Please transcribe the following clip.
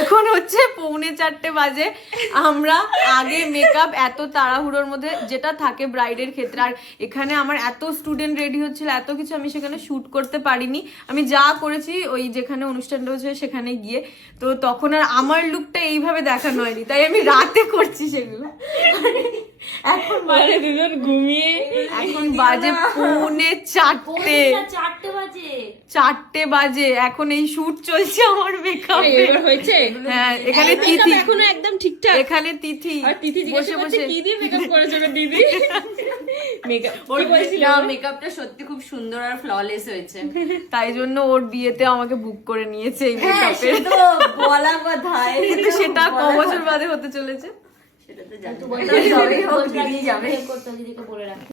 এখন হচ্ছে 3:45 বাজে। আমরা আগে মেকআপ এত তাড়াহুড়োর মধ্যে যেটা থাকে ব্রাইডের ক্ষেত্রে, আর এখানে আমার এত স্টুডেন্ট রেডি হচ্ছিল, এত কিছু আমি সেখানে শুট করতে পারিনি। আমি যা করেছি ওই যেখানে অনুষ্ঠানটা হচ্ছে সেখানে গিয়ে, তো তখন আর আমার লুকটা এইভাবে দেখানো হয়নি, তাই আমি রাতে করছি সেগুলো। এখন মানে দুজন ঘুমিয়ে এখন বাজে 4:30 বাজে। এখন এই শুট চলছে আমার মেকআপ। এবার হয়েছে। হ্যাঁ, এখানে তিথি এখনো একদম ঠিকঠাক। এখানে তিথি আর তিথি জিজ্ঞাসা করছে কি দিয়ে মেকআপ করেছো গো দিদি? মেকআপ কি বলছিল? মেকআপটা সত্যি খুব সুন্দর আর ফ্ললেস হয়েছে। তাই জন্য ওর বিয়েতে আমাকে বুক করে নিয়েছে এই মেকআপে। তো বলা কথা, কিন্তু সেটা ক বছর বাদে হতে চলেছে সেটা তো জানি।